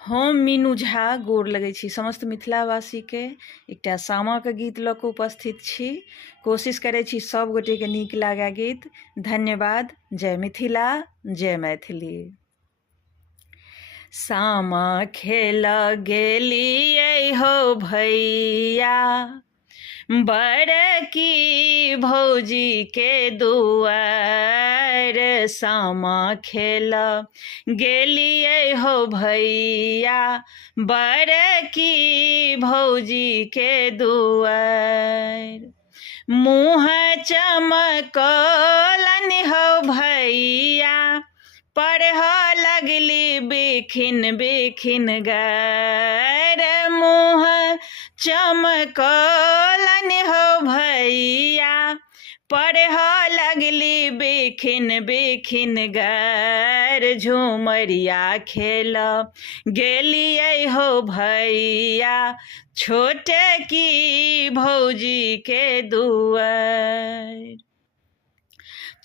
हम मीनू झा गोर लगै छी समस्त मिथिलावासीके। एकटा सामाके गीत लऽ कऽ उपस्थित छी। कोशिश करै छी सब गोटेके नीक लागै गीत। धन्यवाद। जय मिथिला, जय मैथिली। सामा खेल गेलियै हो भैया, बड़की भौजीके दुआर। सामा खेल गेलियै हो भैया, बड़की भौजीके दुआर। मुँह चमकौलन हो भैया, पढ़ऽ लगली बिखिन बिखिन गार। मुँह चमकौलन हो भैया, पढ़ऽ लगली बिखिन बिखिन गार। झुमरिया खेल गेलियै हो भैया, छोटकी भौजीके दुआर।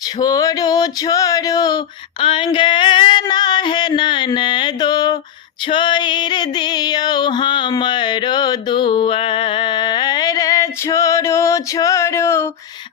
छोड़ू छोड़ू अंगना है ननदो, छोड़ि दियौ हमरो दुआर। छोड़ू छोड़ू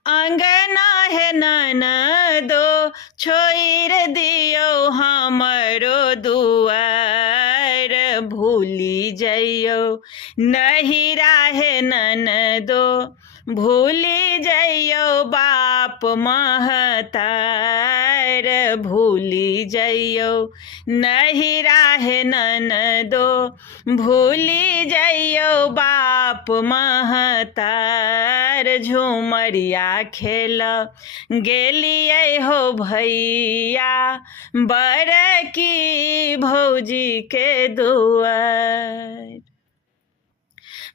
अंगना है ननदो, छोड़ि दियौ हमरो दुआर। भूली जइयौ नहिरा है ननदो, भूली जइयौ बाप महतार। भूली जइयौ नहिरा है ननदो, भूली जइयौ बाप महतार। झुमरिया खेल गेलियै हो भैया, बड़की भौजीके दुआर।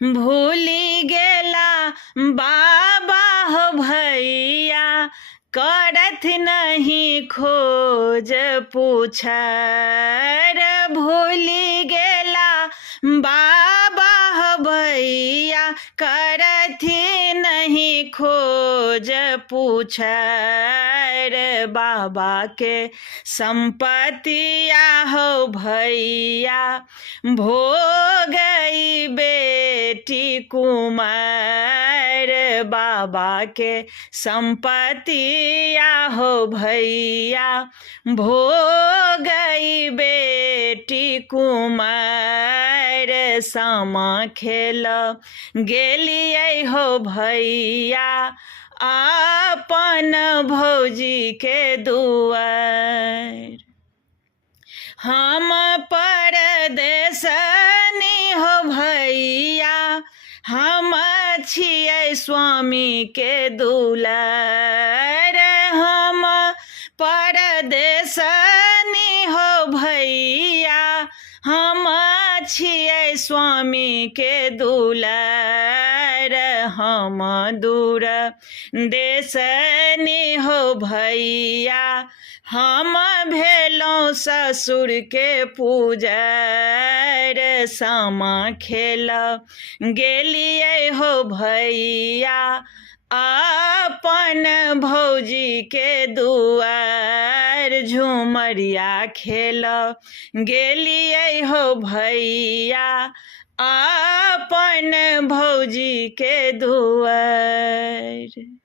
भूली गेला बाबा हो भैया, करथ नहीं खोज पुछार। भूली गेला बाबा हो भैया, करथि नहीं खोज पुछार। बाबा के संपत्तिया हो भैया, भोगई बेटी कुमार। बाबा के संपत्तिया हो भैया, भोगई बेटी कुमार। सामा खेल गेलियै हो भैया, अपन भौजीके दुआर। हम परदेशनी हो भैया, हम छियै स्वामीके दुलार। हम परदेशनी हो भैया, हम छियै स्वामीके दुलार। हम दूर देशनी हो भैया, हम भेलौं ससुरके पुजार। सामा खेल गेलियै हो भैया, अपन भौजीके दुआर। झुमरिया खेल गेलियै हो भैया, अपन भौजीके दुआर।